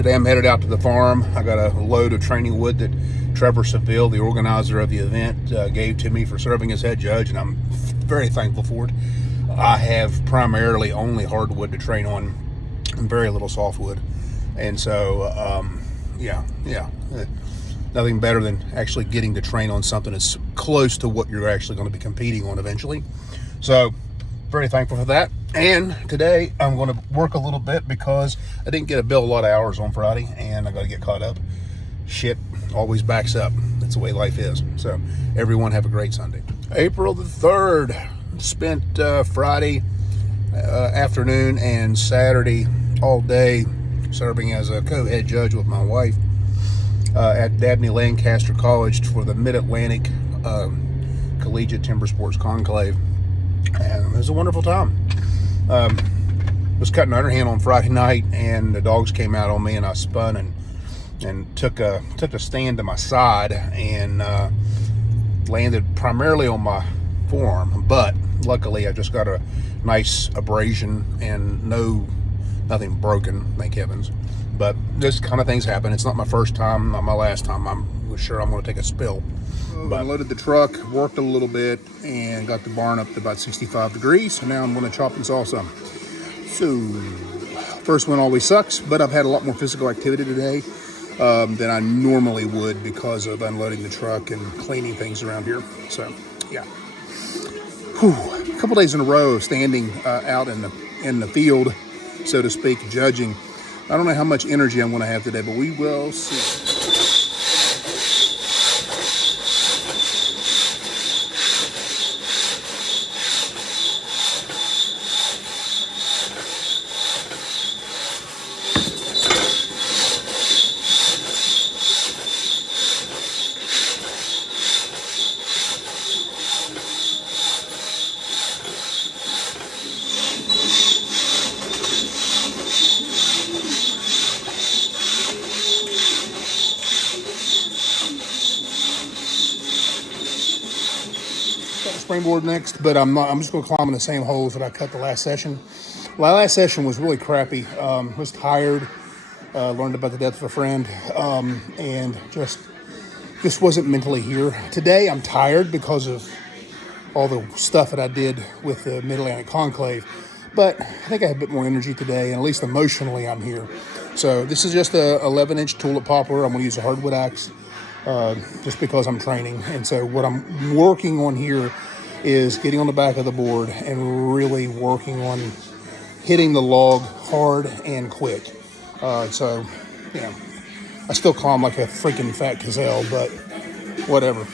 Today I'm headed out to the farm. I got a load of training wood that Trevor Seville, the organizer of the event, gave to me for serving as head judge, and I'm very thankful for it. I have primarily only hardwood to train on and very little softwood. And so, nothing better than actually getting to train on something that's close to what you're actually going to be competing on eventually. So, very thankful for that. And today I'm going to work a little bit because I didn't get to bill a lot of hours on Friday and I got to get caught up. Shit always backs up. That's the way life is. So everyone have a great Sunday. April the 3rd. Spent Friday afternoon and Saturday all day serving as a co-head judge with my wife at Dabney Lancaster College for the Mid-Atlantic Collegiate Timber Sports Conclave. And it was a wonderful time. Was cutting underhand on Friday night, and the dogs came out on me, and I spun and took a stand to my side and landed primarily on my forearm. But luckily, I just got a nice abrasion and nothing broken, thank heavens. But this kind of things happen. It's not my first time, not my last time. I'm sure I'm going to take a spill. But I loaded the truck, worked a little bit, and got the barn up to about 65 degrees. So now I'm going to chop and saw some. So, first one always sucks, but I've had a lot more physical activity today than I normally would because of unloading the truck and cleaning things around here. So, yeah. A couple days in a row of standing out in the field, so to speak, judging. I don't know how much energy I'm going to have today, but we will see. Springboard next, but I'm just going to climb in the same holes that I cut the last session. My last session was really crappy. Was tired, learned about the death of a friend, and just wasn't mentally here. Today I'm tired because of all the stuff that I did with the Mid-Atlantic Conclave, but I think I have a bit more energy today, and at least emotionally I'm here. So this is just a 11-inch tulip poplar. I'm going to use a hardwood axe just because I'm training, and so what I'm working on here is getting on the back of the board and really working on hitting the log hard and quick. So, I still climb like a freaking fat gazelle, but whatever.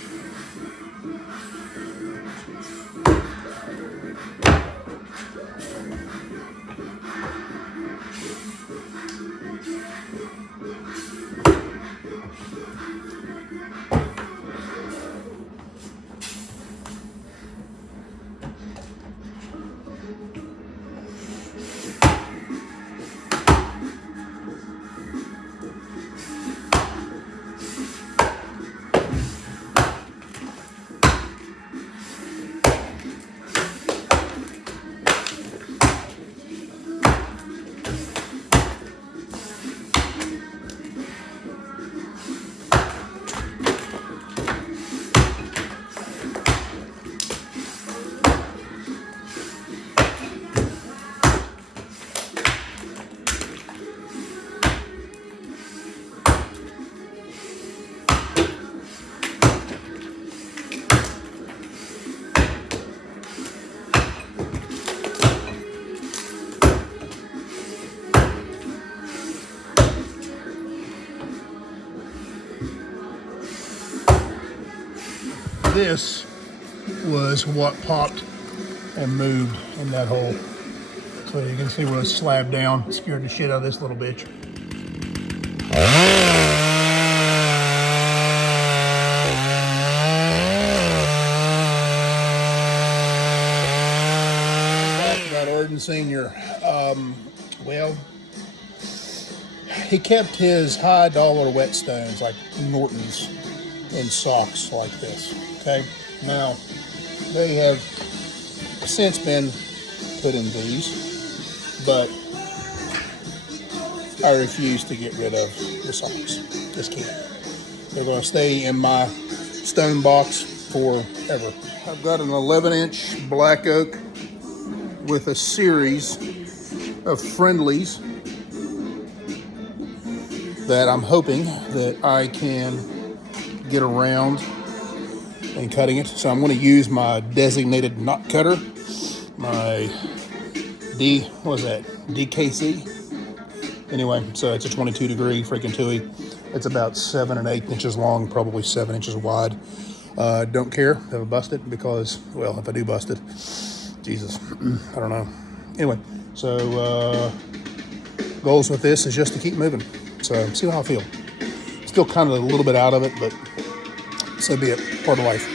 This was what popped and moved in that hole. So you can see where it's slabbed down. It scared the shit out of this little bitch. About Arden Sr. Well, he kept his high dollar whetstones like Norton's in socks like this. Okay, now they have since been put in these, but I refuse to get rid of the socks. Just can't. They're going to stay in my stone box forever. I've got an 11-inch black oak with a series of friendlies that I'm hoping that I can get around and cutting it. So I'm going to use my designated knot cutter, my DKC. Anyway, so it's a 22 degree freaking Tui. It's about 7 1/8 inches long, probably 7 inches wide. Don't care if I bust it because, well, if I do bust it, Jesus, I don't know. Anyway, so goals with this is just to keep moving. So see how I feel. Still kind of a little bit out of it, but so be it. Part of life.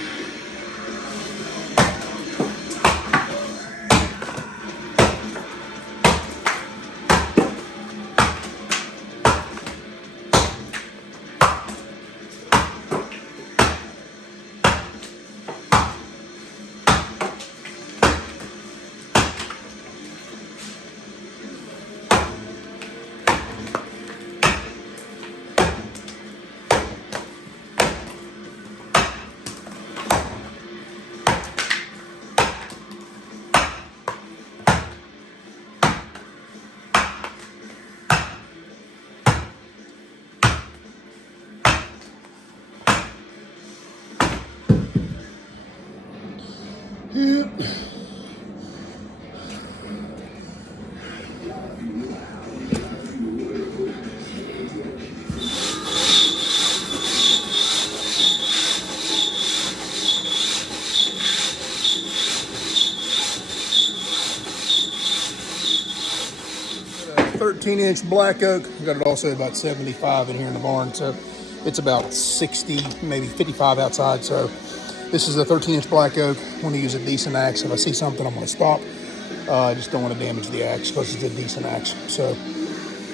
13-inch black oak. I've got it also about 75 in here in the barn, so it's about 60, maybe 55 outside. So this is a 13-inch black oak. I want to use a decent axe. If I see something, I'm going to stop. I just don't want to damage the axe because it's a decent axe. So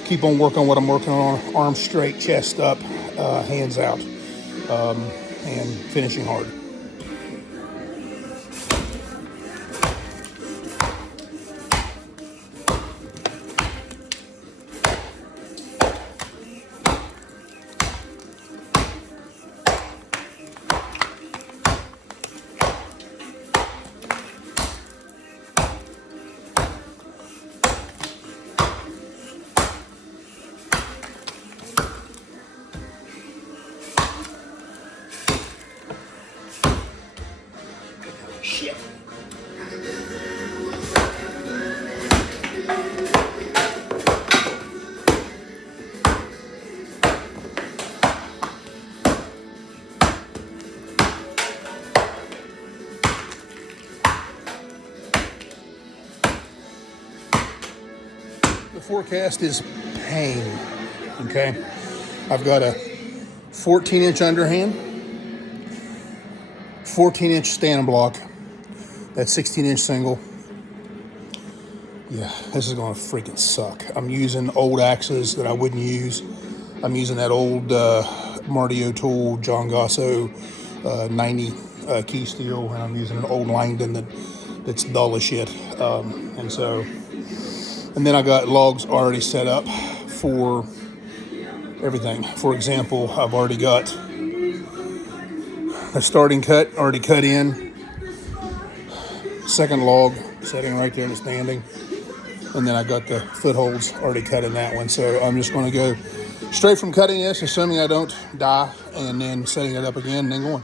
keep on working on what I'm working on. Arms straight, chest up, hands out, and finishing hard. Shit. The forecast is pain, okay? I've got a 14-inch underhand, 14-inch stand block, that 16-inch single. Yeah, this is gonna freaking suck. I'm using old axes that I wouldn't use. I'm using that old Marty O'Toole John Gosso 90 key steel, and I'm using an old Langdon that's dull as shit. And then I got logs already set up for everything. For example, I've already got a starting cut already cut in, second log sitting right there and standing, and then I got the footholds already cut in that one. So I'm just going to go straight from cutting this, assuming I don't die, and then setting it up again and then going.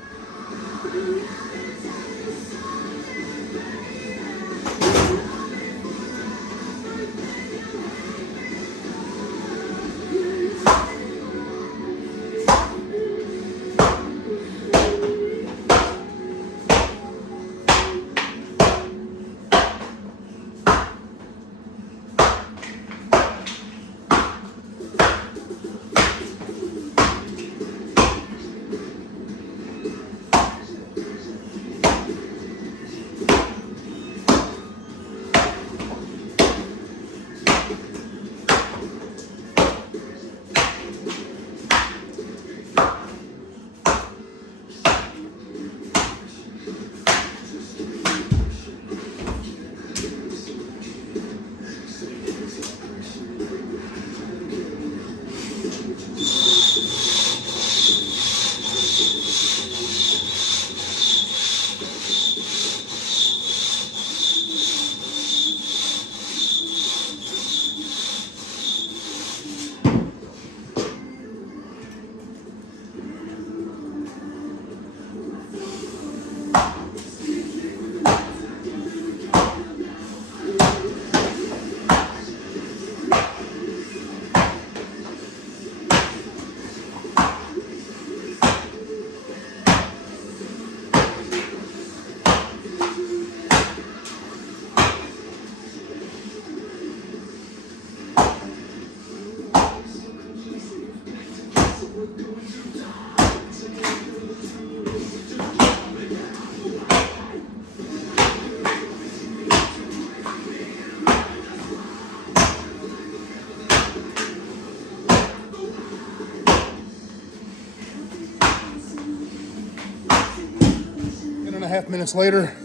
Half minutes later,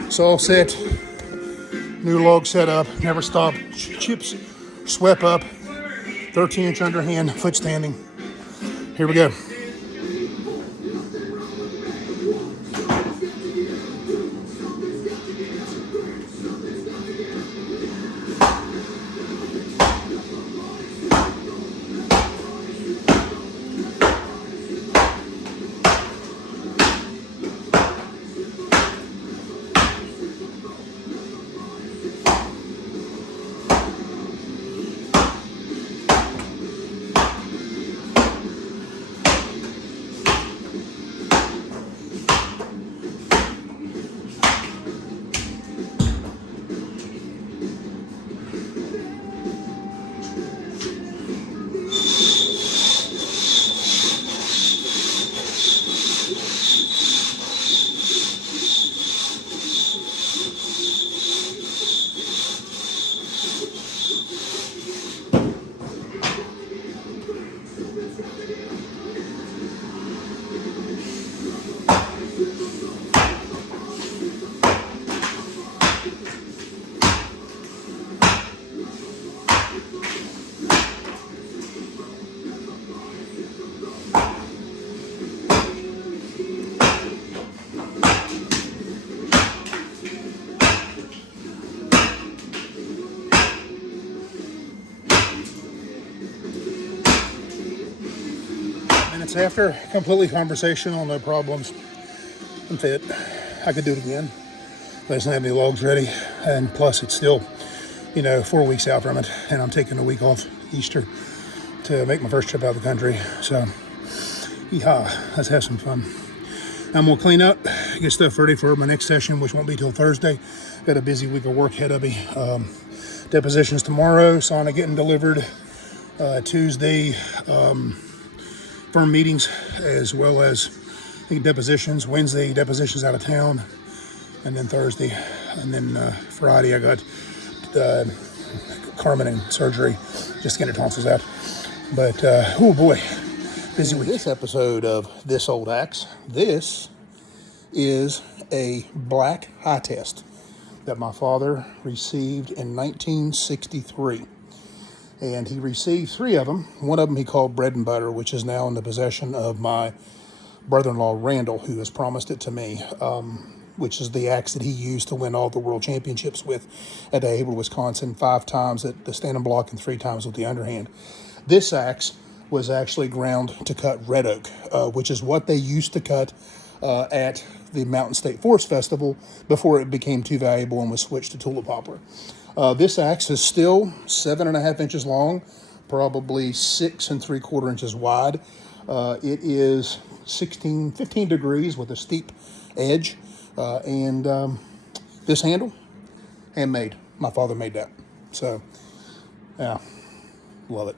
it's all set. New log set up, never stopped. Chips swept up. 13-inch underhand, foot standing. Here we go. Minutes after, completely conversational, no problems. I'm fit. I could do it again. I just don't have any logs ready. And plus, it's still, 4 weeks out from it. And I'm taking a week off Easter to make my first trip out of the country. So, yeehaw, let's have some fun. I'm going to clean up, get stuff ready for my next session, which won't be till Thursday. Got a busy week of work ahead of me. Depositions tomorrow, sauna getting delivered Tuesday. Firm meetings as well as depositions. Wednesday, depositions out of town. And then Thursday. And then Friday, I got Carmen in surgery, just getting her tonsils out. But, oh boy, busy week. This episode of This Old Axe, this is a black high test that my father received in 1963. And he received 3 of them. One of them he called Bread and Butter, which is now in the possession of my brother-in-law, Randall, who has promised it to me, which is the axe that he used to win all the world championships with at Hayward, Wisconsin, 5 times at the stand and block and 3 times with the underhand. This axe was actually ground to cut red oak, which is what they used to cut at the Mountain State Forest Festival before it became too valuable and was switched to tulip poplar. This axe is still 7.5 inches long, probably 6 3/4 inches wide. It is 15 degrees with a steep edge. And this handle, handmade. My father made that. So, yeah, love it.